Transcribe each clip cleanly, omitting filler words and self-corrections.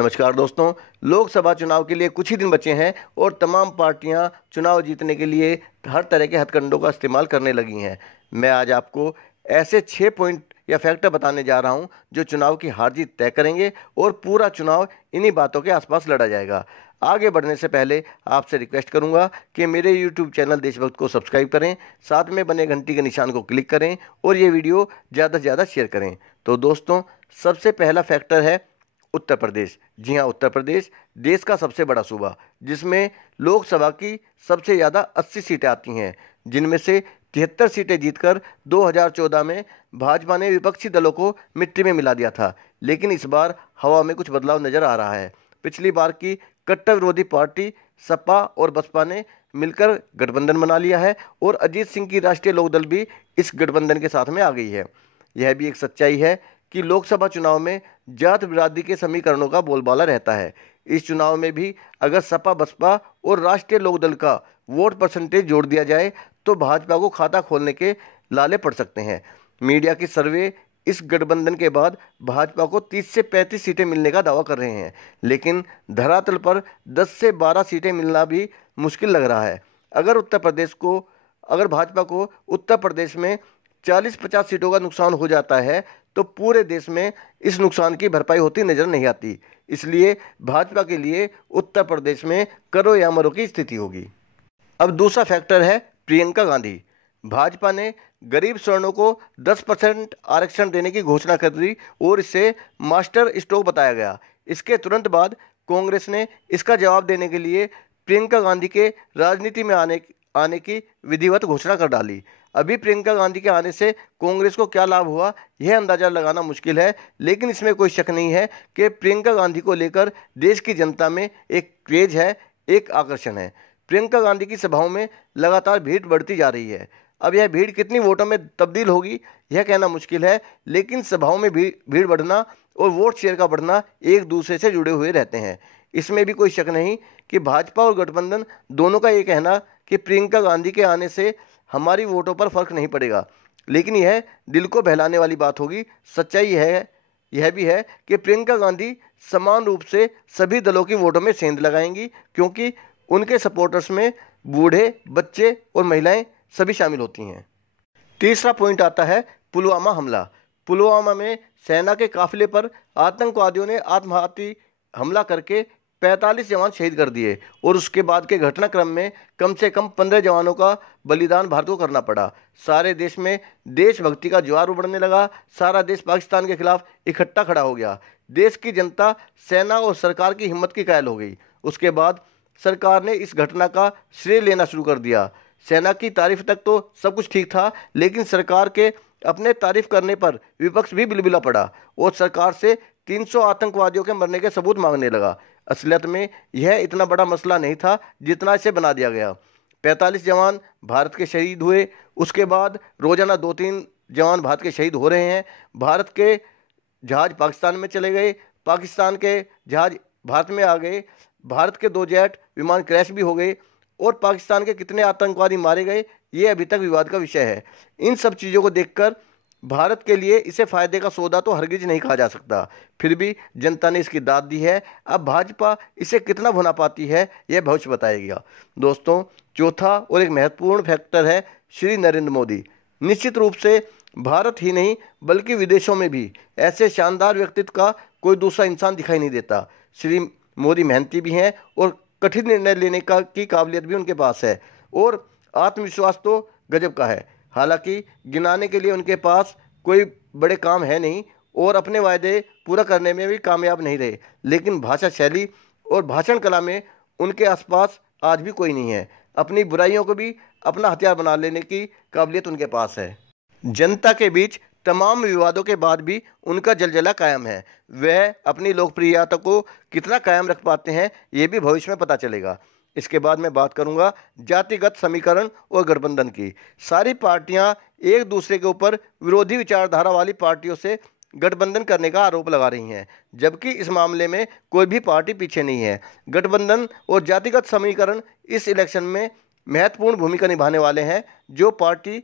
नमस्कार दोस्तों। लोकसभा चुनाव के लिए कुछ ही दिन बचे हैं और तमाम पार्टियां चुनाव जीतने के लिए हर तरह के हथकंडों का इस्तेमाल करने लगी हैं। मैं आज आपको ऐसे 6 पॉइंट या फैक्टर बताने जा रहा हूं जो चुनाव की हार जीत तय करेंगे और पूरा चुनाव इन्हीं बातों के आसपास लड़ा जाएगा। आगे बढ़ने से पहले आपसे रिक्वेस्ट करूंगा कि मेरे यूट्यूब चैनल देशभक्त को सब्सक्राइब करें, साथ में बने घंटी के निशान को क्लिक करें और ये वीडियो ज़्यादा से ज़्यादा शेयर करें। तो दोस्तों, सबसे पहला फैक्टर है उत्तर प्रदेश। जी हाँ, उत्तर प्रदेश देश का सबसे बड़ा सूबा, जिसमें लोकसभा की सबसे ज़्यादा 80 सीटें आती हैं, जिनमें से 73 सीटें जीतकर 2014 में भाजपा ने विपक्षी दलों को मिट्टी में मिला दिया था। लेकिन इस बार हवा में कुछ बदलाव नजर आ रहा है। पिछली बार की कट्टर विरोधी पार्टी सपा और बसपा ने मिलकर गठबंधन बना लिया है और अजीत सिंह की राष्ट्रीय लोकदल भी इस गठबंधन के साथ में आ गई है। यह भी एक सच्चाई है कि लोकसभा चुनाव में जात बिरादरी के समीकरणों का बोलबाला रहता है। इस चुनाव में भी अगर सपा बसपा और राष्ट्रीय लोकदल का वोट परसेंटेज जोड़ दिया जाए तो भाजपा को खाता खोलने के लाले पड़ सकते हैं। मीडिया की सर्वे इस गठबंधन के बाद भाजपा को 30 से 35 सीटें मिलने का दावा कर रहे हैं, लेकिन धरातल पर 10 से 12 सीटें मिलना भी मुश्किल लग रहा है। अगर भाजपा को उत्तर प्रदेश में 40-50 सीटों का नुकसान हो जाता है तो पूरे देश में इस नुकसान की भरपाई होती नजर नहीं आती। इसलिए भाजपा के लिए उत्तर प्रदेश में करो या मरो की स्थिति होगी। अब दूसरा फैक्टर है प्रियंका गांधी। भाजपा ने गरीब सवर्णों को 10% आरक्षण देने की घोषणा कर दी और इसे मास्टर स्ट्रोक बताया गया। इसके तुरंत बाद कांग्रेस ने इसका जवाब देने के लिए प्रियंका गांधी के राजनीति में आने की विधिवत घोषणा कर डाली। अभी प्रियंका गांधी के आने से कांग्रेस को क्या लाभ हुआ यह अंदाजा लगाना मुश्किल है, लेकिन इसमें कोई शक नहीं है कि प्रियंका गांधी को लेकर देश की जनता में एक क्रेज है, एक आकर्षण है। प्रियंका गांधी की सभाओं में लगातार भीड़ बढ़ती जा रही है। अब यह भीड़ कितनी वोटों में तब्दील होगी यह कहना मुश्किल है, लेकिन सभाओं में भीड़ बढ़ना और वोट शेयर का बढ़ना एक दूसरे से जुड़े हुए रहते हैं। इसमें भी कोई शक नहीं कि भाजपा और गठबंधन दोनों का ये कहना कि प्रियंका गांधी के आने से हमारी वोटों पर फर्क नहीं पड़ेगा, लेकिन यह दिल को बहलाने वाली बात होगी। सच्चाई यह भी है कि प्रियंका गांधी समान रूप से सभी दलों की वोटों में सेंध लगाएंगी, क्योंकि उनके सपोर्टर्स में बूढ़े, बच्चे और महिलाएं सभी शामिल होती हैं। तीसरा पॉइंट आता है पुलवामा हमला। पुलवामा में सेना के काफिले पर आतंकवादियों ने आत्मघाती हमला करके 45 जवान शहीद कर दिए और उसके बाद के घटनाक्रम में कम से कम 15 जवानों का बलिदान भारत को करना पड़ा। सारे देश में देशभक्ति का ज्वार उमड़ने लगा। सारा देश पाकिस्तान के खिलाफ इकट्ठा खड़ा हो गया। देश की जनता सेना और सरकार की हिम्मत की कायल हो गई। उसके बाद सरकार ने इस घटना का श्रेय लेना शुरू कर दिया। सेना की तारीफ तक तो सब कुछ ठीक था, लेकिन सरकार के अपने तारीफ करने पर विपक्ष भी बिलबिला पड़ा और सरकार से 300 आतंकवादियों के मरने के सबूत मांगने लगा। असलियत में यह इतना बड़ा मसला नहीं था जितना इसे बना दिया गया। 45 जवान भारत के शहीद हुए। उसके बाद रोजाना 2-3 जवान भारत के शहीद हो रहे हैं। भारत के जहाज पाकिस्तान में चले गए, पाकिस्तान के जहाज भारत में आ गए, भारत के 2 जेट विमान क्रैश भी हो गए और पाकिस्तान के कितने आतंकवादी मारे गए ये अभी तक विवाद का विषय है। इन सब चीज़ों को देखकर भारत के लिए इसे फायदे का सौदा तो हरगिज नहीं कहा जा सकता। फिर भी जनता ने इसकी दाद दी है। अब भाजपा इसे कितना भुना पाती है यह भविष्य बताएगा। दोस्तों, चौथा और एक महत्वपूर्ण फैक्टर है श्री नरेंद्र मोदी। निश्चित रूप से भारत ही नहीं बल्कि विदेशों में भी ऐसे शानदार व्यक्तित्व का कोई दूसरा इंसान दिखाई नहीं देता। श्री मोदी मेहनती भी हैं और कठिन निर्णय लेने की काबिलियत भी उनके पास है और आत्मविश्वास तो गजब का है। हालांकि गिनाने के लिए उनके पास कोई बड़े काम है नहीं और अपने वायदे पूरा करने में भी कामयाब नहीं रहे, लेकिन भाषा शैली और भाषण कला में उनके आसपास आज भी कोई नहीं है। अपनी बुराइयों को भी अपना हथियार बना लेने की काबिलियत उनके पास है। जनता के बीच तमाम विवादों के बाद भी उनका जलजला कायम है। वह अपनी लोकप्रियता को कितना कायम रख पाते हैं ये भी भविष्य में पता चलेगा। इसके बाद मैं बात करूंगा जातिगत समीकरण और गठबंधन की। सारी पार्टियां एक दूसरे के ऊपर विरोधी विचारधारा वाली पार्टियों से गठबंधन करने का आरोप लगा रही हैं, जबकि इस मामले में कोई भी पार्टी पीछे नहीं है। गठबंधन और जातिगत समीकरण इस इलेक्शन में महत्वपूर्ण भूमिका निभाने वाले हैं। जो पार्टी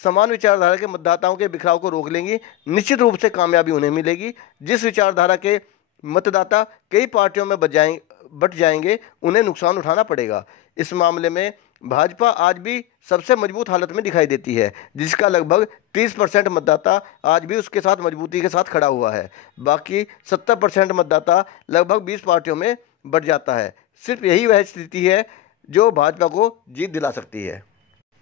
समान विचारधारा के मतदाताओं के बिखराव को रोक लेंगी, निश्चित रूप से कामयाबी उन्हें मिलेगी। जिस विचारधारा के मतदाता कई पार्टियों में बट जाएंगे, उन्हें नुकसान उठाना पड़ेगा। इस मामले में भाजपा आज भी सबसे मजबूत हालत में दिखाई देती है, जिसका लगभग 30% मतदाता आज भी उसके साथ मजबूती के साथ खड़ा हुआ है। बाकी 70% मतदाता लगभग 20 पार्टियों में बट जाता है। सिर्फ यही वह स्थिति है जो भाजपा को जीत दिला सकती है।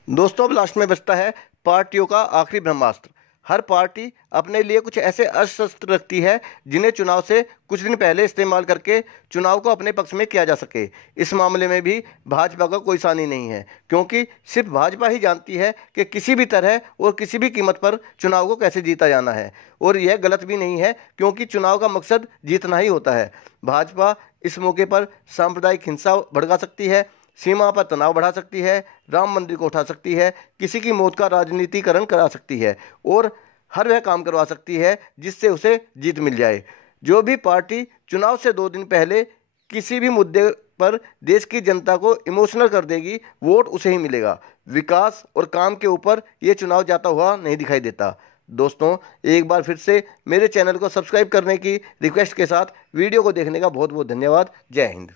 दोस्तों, अब लास्ट में बचता है पार्टियों का आखिरी ब्रह्मास्त्र। हर पार्टी अपने लिए कुछ ऐसे अस्त्र रखती है जिन्हें चुनाव से कुछ दिन पहले इस्तेमाल करके चुनाव को अपने पक्ष में किया जा सके। इस मामले में भी भाजपा का कोई सानी नहीं है, क्योंकि सिर्फ भाजपा ही जानती है कि किसी भी तरह और किसी भी कीमत पर चुनाव को कैसे जीता जाना है। और यह गलत भी नहीं है, क्योंकि चुनाव का मकसद जीतना ही होता है। भाजपा इस मौके पर सांप्रदायिक हिंसा भड़का सकती है, सीमा पर तनाव बढ़ा सकती है, राम मंदिर को उठा सकती है, किसी की मौत का राजनीतिकरण करा सकती है और हर वह काम करवा सकती है जिससे उसे जीत मिल जाए। जो भी पार्टी चुनाव से 2 दिन पहले किसी भी मुद्दे पर देश की जनता को इमोशनल कर देगी, वोट उसे ही मिलेगा। विकास और काम के ऊपर ये चुनाव जाता हुआ नहीं दिखाई देता। दोस्तों, एक बार फिर से मेरे चैनल को सब्सक्राइब करने की रिक्वेस्ट के साथ वीडियो को देखने का बहुत बहुत धन्यवाद। जय हिंद।